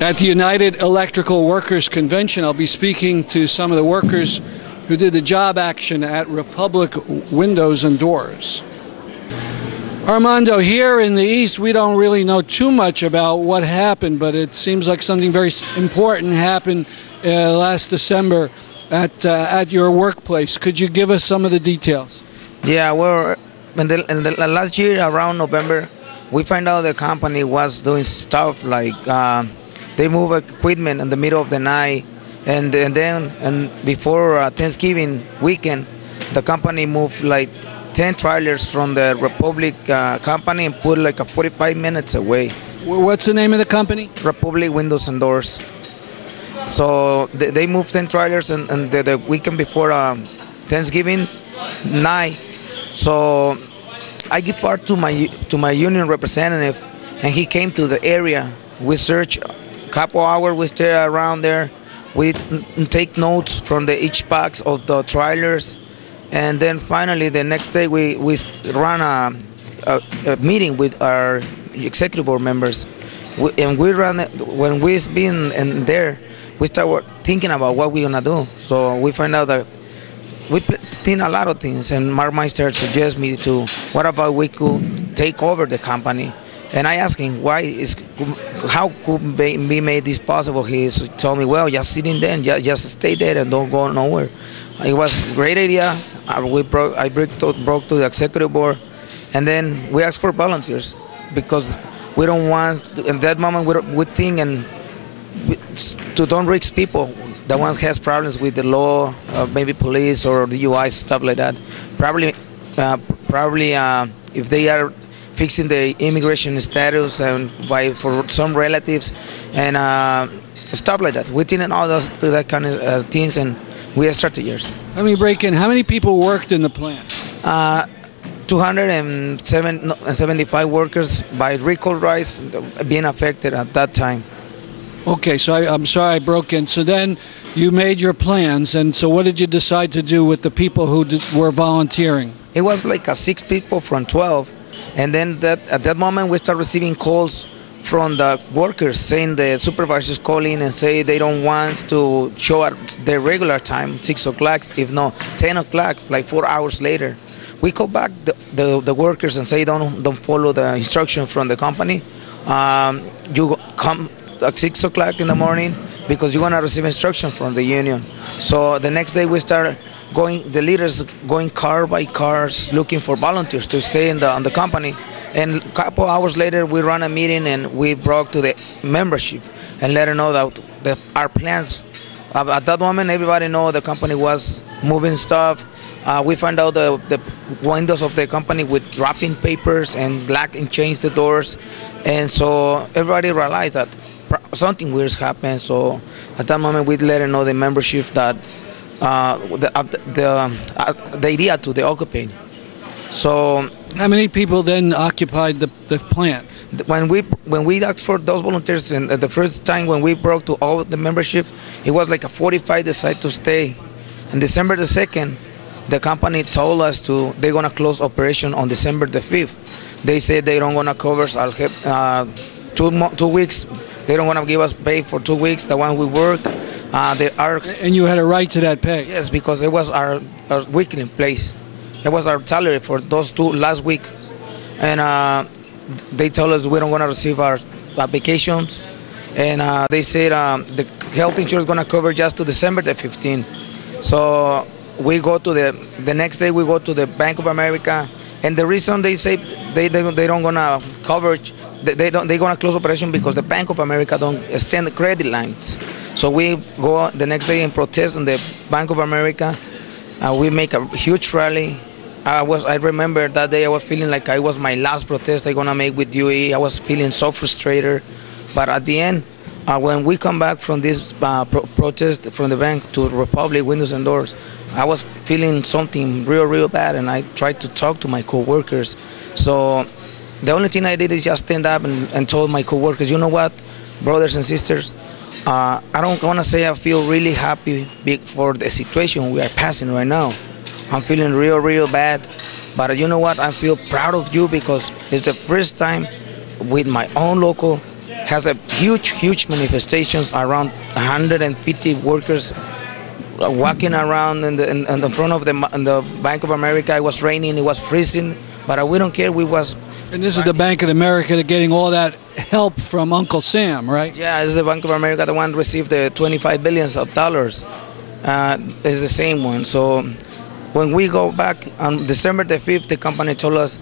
At the United Electrical Workers Convention, I'll be speaking to some of the workers who did the job action at Republic Windows and Doors. Armando, here in the East, we don't really know too much about what happened, but it seems like something very important happened last December at your workplace. Could you give us some of the details? Yeah, well, in the last year, around November, we find out the company was doing stuff like they move equipment in the middle of the night, and before Thanksgiving weekend, the company moved like 10 trailers from the Republic company and put like 45 minutes away. What's the name of the company? Republic Windows and Doors. So they moved 10 trailers and the weekend before Thanksgiving night. So I give part to my union representative, and he came to the area. We searched a couple hours. We stay around there. We take notes from each packs of the trailers, and then finally the next day we run a meeting with our executive board members, and we run it. When we've been in there, we start thinking about what we're gonna do. So we find out that we think a lot of things, and Mark Meister suggests me to, what about we could take over the company? And I asked him, how could we make this possible? He told me, well, just sit in there and just stay there and don't go nowhere. It was a great idea. I broke to the executive board, and then we asked for volunteers because we don't want, in that moment, we think and to don't risk people. The ones has problems with the law, maybe police or DUI, stuff like that. Probably if they are fixing the immigration status and for some relatives and stuff like that. We didn't all that kind of things, and we are strategists. Let me break in. How many people worked in the plant? 275 workers by recall rights being affected at that time. Okay, so I'm sorry I broke in. So then you made your plans, and so what did you decide to do with the people who were volunteering? It was like 6 people from 12, and then at that moment we started receiving calls from the workers saying the supervisors call in and say they don't want to show at their regular time, 6 o'clock, if not 10 o'clock, like 4 hours later. We call back the workers and say don't follow the instruction from the company. You come at 6 o'clock in the morning because you're gonna receive instruction from the union. So the next day we start the leaders going car by cars looking for volunteers to stay on the company. And a couple hours later we run a meeting and we broke to the membership and let them know that our plans. At that moment everybody know the company was moving stuff. We found out the windows of the company with wrapping papers and lock and change the doors, and so everybody realized that something weird happened. So at that moment we let them know the membership that the idea to the occupy. So how many people then occupied the plant? When we asked for those volunteers, and the first time when we broke to all the membership, it was like 45 decided to stay. On December the 2nd, the company told us they're gonna close operation on December the 5th. They said they don't gonna cover our 2 weeks. They don't wanna give us pay for 2 weeks. The one we work, and you had a right to that pay? Yes, because it was our weekly place. It was our salary for those 2 last weeks, and they told us we don't want to receive our vacations, and they said the health insurance is going to cover just to December the 15th. So we go to the next day we go to the Bank of America, and the reason they say they don't gonna cover, they're gonna close operation because the Bank of America don't extend the credit lines. So we go the next day and protest on the Bank of America. We make a huge rally. I remember that day I was feeling like it was my last protest I'm gonna make with UE. I was feeling so frustrated, but at the end, when we come back from this protest from the bank to Republic Windows and Doors, I was feeling something real bad, and I tried to talk to my co-workers. So the only thing I did is just stand up and told my co-workers, you know what, brothers and sisters, I don't want to say I feel really happy for the situation we are passing right now. I'm feeling real bad, but you know what, I feel proud of you because it's the first time with my own local has a huge manifestations, around 150 workers walking around in the front of the Bank of America. It was raining, it was freezing, but we don't care. And this is the Bank of America getting all that help from Uncle Sam, right? Yeah, it's the Bank of America, the one received the $25 billion. It's the same one. So when we go back on December the 5th, the company told us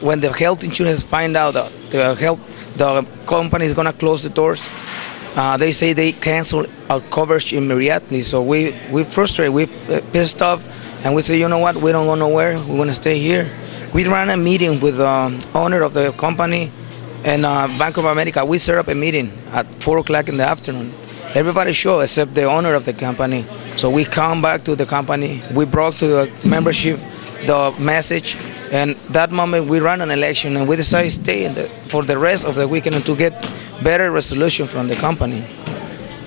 when the health insurance find out that the company is going to close the doors, they say they cancel our coverage immediately. So we frustrated, we pissed off, and we say, you know what, we don't go nowhere, we're going to stay here. We ran a meeting with the owner of the company and Bank of America. We set up a meeting at 4 o'clock in the afternoon. Everybody showed except the owner of the company. So we come back to the company. We brought to the membership the message. And that moment we ran an election and we decided to stay for the rest of the weekend and to get better resolution from the company.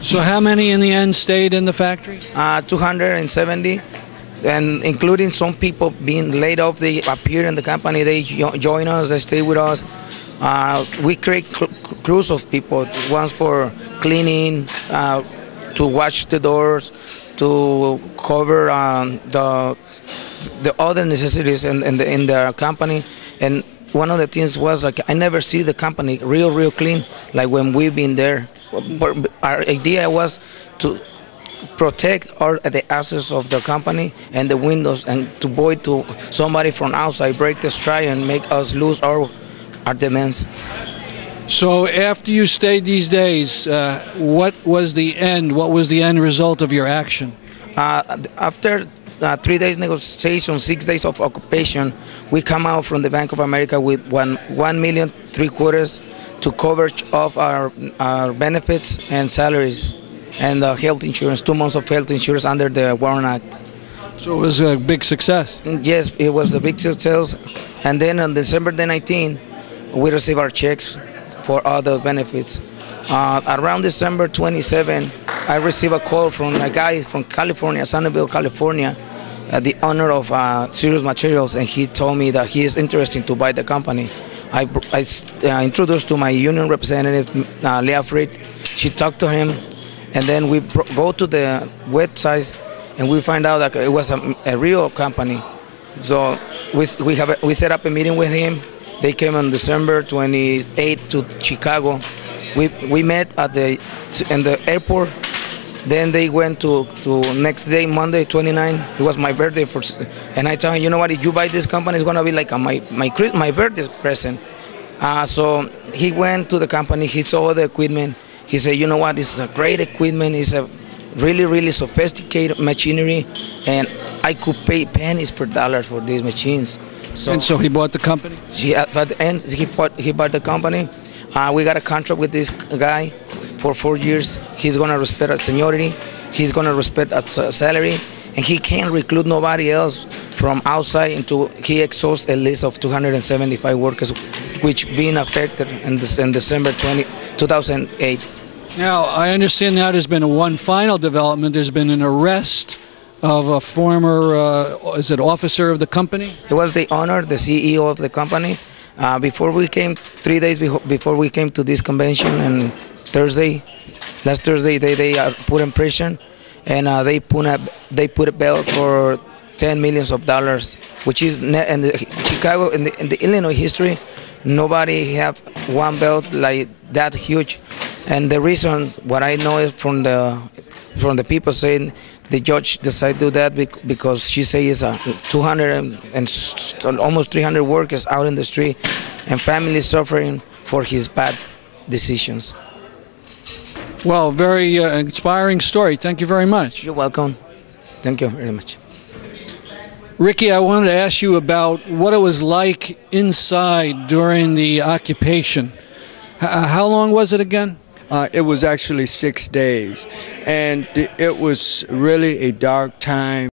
So how many in the end stayed in the factory? 270. And including some people being laid off, they appear in the company, they join us, they stay with us. We create crews of people, ones for cleaning, to watch the doors, to cover the other necessities in the company. And one of the things was, like, I never see the company real clean like when we've been there. But our idea was to protect the assets of the company and the windows, and to avoid to somebody from outside break the strike and make us lose our demands. So after you stayed these days, what was the end result of your action? After 3 days negotiation, 6 days of occupation, we come out from the Bank of America with $1.75 million to coverage of our benefits and salaries, and health insurance, 2 months of health insurance under the Warren Act. So it was a big success. Yes, it was a big success. And then on December the 19th, we received our checks for all the benefits. Around December 27, I received a call from a guy from California, Sanibel, California, the owner of Sirius Materials, and he told me that he is interested to buy the company. I introduced to my union representative, Leah Fried. She talked to him, and then we go to the website, and we find out that it was a real company. So we set up a meeting with him. They came on December 28th to Chicago. We met in the airport. Then they went to next day, Monday 29. It was my birthday, and I told him, you know what? If you buy this company, it's gonna be like my birthday present. So he went to the company. He saw the equipment. He said, you know what? This is a great equipment. It's a really sophisticated machinery, and I could pay pennies per dollar for these machines. So he bought the company? Yeah, at the end, he bought the company. We got a contract with this guy for 4 years. He's going to respect our seniority. He's going to respect our salary. And he can't recruit nobody else from outside until he exhausts a list of 275 workers, which being affected in December 2008. Now, I understand now there's been one final development. There's been an arrest of a former, officer of the company? He was the owner, the CEO of the company. Before we came, 3 days before we came to this convention, and last Thursday, they put in prison, and they put a bail for $10 million, which is in the Chicago, in the Illinois history, nobody have one bail like that huge. And the reason, what I know is from the people saying the judge decided to do that because she says it's 200 and almost 300 workers out in the street and families suffering for his bad decisions. Well, very inspiring story. Thank you very much. You're welcome. Thank you very much. Ricky, I wanted to ask you about what it was like inside during the occupation. How long was it again? It was actually 6 days, and it was really a dark time.